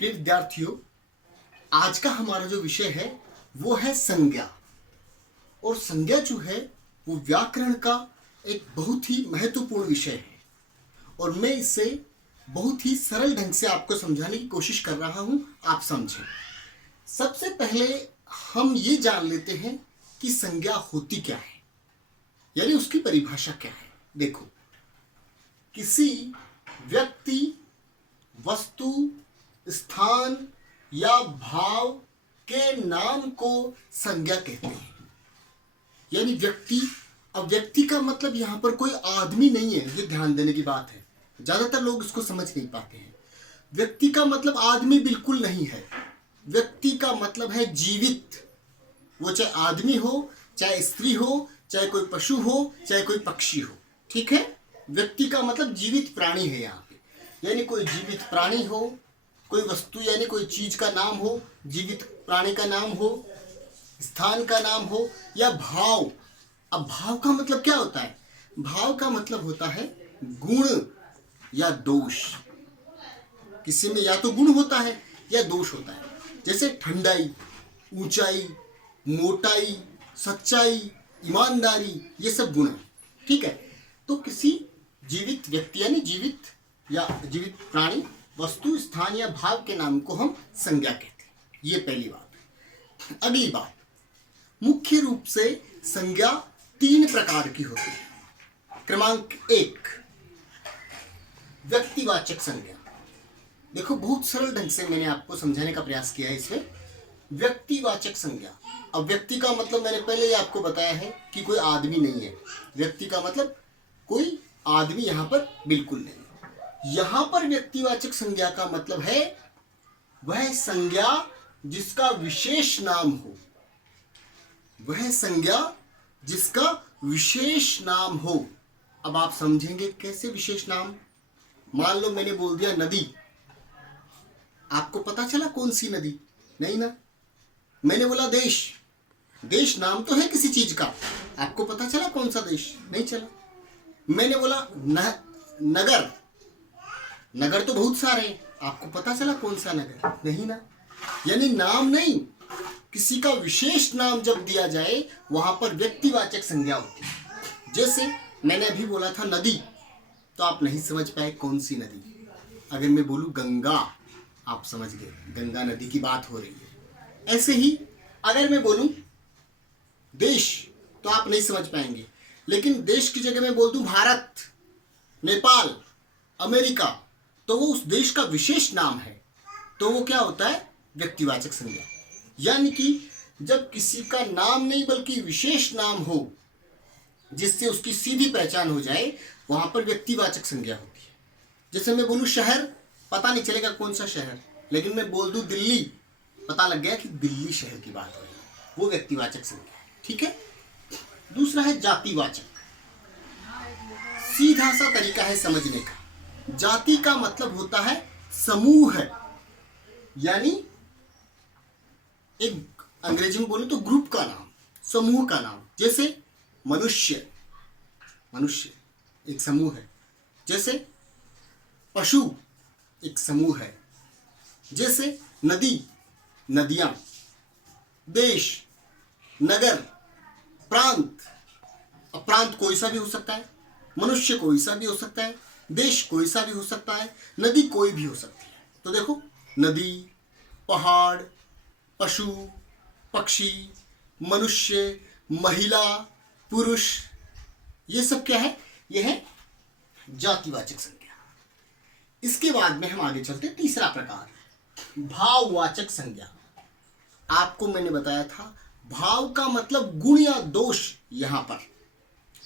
प्रिय विद्यार्थियों, आज का हमारा जो विषय है वो है संज्ञा। और संज्ञा जो है वो व्याकरण का एक बहुत ही महत्वपूर्ण विषय है और मैं इसे बहुत ही सरल ढंग से आपको समझाने की कोशिश कर रहा हूं, आप समझें। सबसे पहले हम ये जान लेते हैं कि संज्ञा होती क्या है, यानी उसकी परिभाषा क्या है। देखो, किसी व्यक्ति, वस्तु, स्थान या भाव के नाम को संज्ञा कहते हैं। यानी व्यक्ति, अब व्यक्ति का मतलब यहाँ पर कोई आदमी नहीं है, ये ध्यान देने की बात है। ज्यादातर लोग इसको समझ नहीं पाते हैं। व्यक्ति का मतलब आदमी बिल्कुल नहीं है। व्यक्ति का मतलब है जीवित। वो चाहे आदमी हो, चाहे स्त्री हो, चाहे कोई पशु हो, चाहे कोई पक्षी हो। ठीक है, व्यक्ति का मतलब जीवित प्राणी है यहाँ पे। यानी कोई जीवित प्राणी हो, कोई वस्तु यानी कोई चीज का नाम हो, जीवित प्राणी का नाम हो, स्थान का नाम हो, या भाव। अब भाव का मतलब क्या होता है? भाव का मतलब होता है गुण या दोष। किसी में या तो गुण होता है या दोष होता है। जैसे ठंडाई, ऊंचाई, मोटाई, सच्चाई, ईमानदारी, ये सब गुण है। ठीक है, तो किसी जीवित व्यक्ति यानी जीवित या जीवित प्राणी, वस्तु, स्थान या भाव के नाम को हम संज्ञा कहते हैं। ये पहली बात। अगली बात, मुख्य रूप से संज्ञा 3 प्रकार की होती है। क्रमांक 1, व्यक्तिवाचक संज्ञा। देखो, बहुत सरल ढंग से मैंने आपको समझाने का प्रयास किया है इसमें। व्यक्तिवाचक संज्ञा। अब व्यक्ति का मतलब मैंने पहले ही आपको बताया है कि कोई आदमी नहीं है। व्यक्ति का मतलब कोई आदमी यहाँ पर बिल्कुल नहीं। यहाँ पर व्यक्तिवाचक संज्ञा का मतलब है वह संज्ञा जिसका विशेष नाम हो। वह संज्ञा जिसका विशेष नाम हो। अब आप समझेंगे कैसे विशेष नाम। मान लो मैंने बोल दिया नदी, आपको पता चला कौन सी नदी? नहीं ना। मैंने बोला देश, देश नाम तो है किसी चीज का, आपको पता चला कौन सा देश? नहीं चला। मैंने बोला नगर, नगर तो बहुत सारे हैं, आपको पता चला कौन सा नगर? नहीं ना। यानी नाम नहीं, किसी का विशेष नाम जब दिया जाए वहां पर व्यक्तिवाचक संज्ञा होती है। जैसे मैंने अभी बोला था नदी, तो आप नहीं समझ पाए कौन सी नदी। अगर मैं बोलूं गंगा, आप समझ गए गंगा नदी की बात हो रही है। ऐसे ही अगर मैं बोलूं देश, तो आप नहीं समझ पाएंगे। लेकिन देश की जगह मैं बोल दूं भारत, नेपाल, अमेरिका, तो वो उस देश का विशेष नाम है, तो वो क्या होता है? व्यक्तिवाचक संज्ञा। यानी कि जब किसी का नाम नहीं बल्कि विशेष नाम हो जिससे उसकी सीधी पहचान हो जाए, वहां पर व्यक्तिवाचक संज्ञा होती है। जैसे मैं बोलूं शहर, पता नहीं चलेगा कौन सा शहर, लेकिन मैं बोल दूं दिल्ली, पता लग गया कि दिल्ली शहर की बात हो रही है। वो व्यक्तिवाचक संज्ञा है। ठीक है। दूसरा है जातिवाचक। सीधा सा तरीका है समझने का। जाति का मतलब होता है समूह, यानी एक अंग्रेजी में बोले तो ग्रुप का नाम, समूह का नाम। जैसे मनुष्य, मनुष्य एक समूह है। जैसे पशु एक समूह है। जैसे नदी, नदियां। देश, नगर, प्रांत। अब प्रांत कोई सा भी हो सकता है, मनुष्य कोई सा भी हो सकता है, देश कोई सा भी हो सकता है, नदी कोई भी हो सकती है। तो देखो, नदी, पहाड़, पशु, पक्षी, मनुष्य, महिला, पुरुष, ये सब क्या है? यह है जातिवाचक संज्ञा। इसके बाद में हम आगे चलते हैं। तीसरा प्रकार, भाववाचक संज्ञा। आपको मैंने बताया था भाव का मतलब गुण या दोष यहां पर।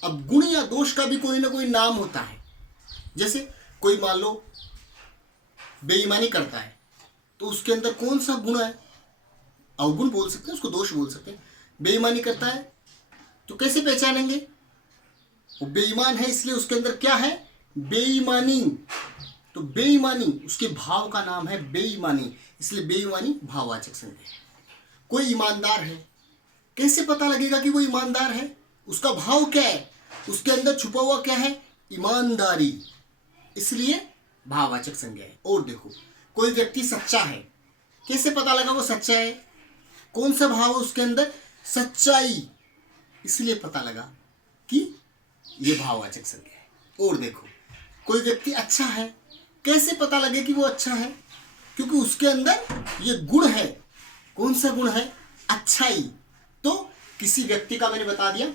अब गुण या दोष का भी कोई ना कोई नाम होता है। जैसे कोई मान लो बेईमानी करता है, तो उसके अंदर कौन सा गुण है? अवगुण बोल सकते हैं, उसको दोष बोल सकते हैं। बेईमानी करता है तो कैसे पहचानेंगे? वो बेईमान है, इसलिए उसके अंदर क्या है? बेईमानी। तो बेईमानी, उसके भाव का नाम है बेईमानी, इसलिए बेईमानी भाववाचक संज्ञा है। कोई ईमानदार है, कैसे पता लगेगा कि वो ईमानदार है? उसका भाव क्या है? उसके अंदर छुपा हुआ क्या है? ईमानदारी, इसलिए भाववाचक संज्ञा है। और देखो, कोई व्यक्ति सच्चा है, कैसे पता लगा वो सच्चा है? कौन सा भाव है उसके अंदर? सच्चाई, इसलिए पता लगा कि ये भाववाचक संज्ञा है। और देखो, कोई व्यक्ति अच्छा है, कैसे पता लगे कि वो अच्छा है? क्योंकि उसके अंदर ये गुण है। कौन सा गुण है? अच्छाई। तो किसी व्यक्ति का मैंने बता दिया,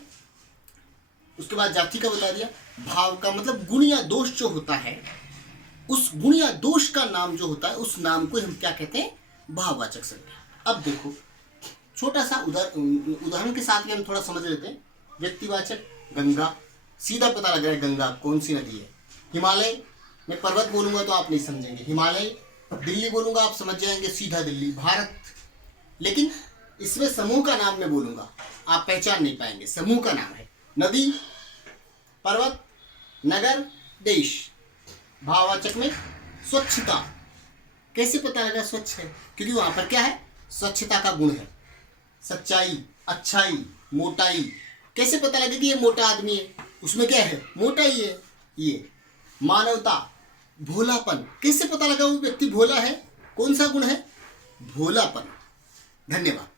उसके बाद जाति का बता दिया। भाव का मतलब गुण या दोष जो होता है, उस गुण या दोष का नाम जो होता है, उस नाम को हम क्या कहते हैं? भाववाचक संज्ञा। अब देखो, छोटा सा उदाहरण के साथ ही हम थोड़ा समझ लेते हैं। व्यक्तिवाचक गंगा, सीधा पता लग रहा है गंगा कौन सी नदी है। हिमालय, मैं पर्वत बोलूंगा तो आप नहीं समझेंगे, हिमालय। दिल्ली बोलूंगा आप समझ जाएंगे, सीधा दिल्ली, भारत। लेकिन इसमें समूह का नाम मैं बोलूंगा, आप पहचान नहीं पाएंगे। समूह का नाम है नदी, पर्वत, नगर, देश। भाववाचक में स्वच्छता, कैसे पता लगा स्वच्छ है? क्योंकि वहां पर क्या है? स्वच्छता का गुण है। सच्चाई, अच्छाई, मोटाई, कैसे पता लगे कि ये मोटा आदमी है? उसमें क्या है? मोटाई है। ये मानवता, भोलापन, कैसे पता लगा वो व्यक्ति भोला है? कौन सा गुण है? भोलापन। धन्यवाद।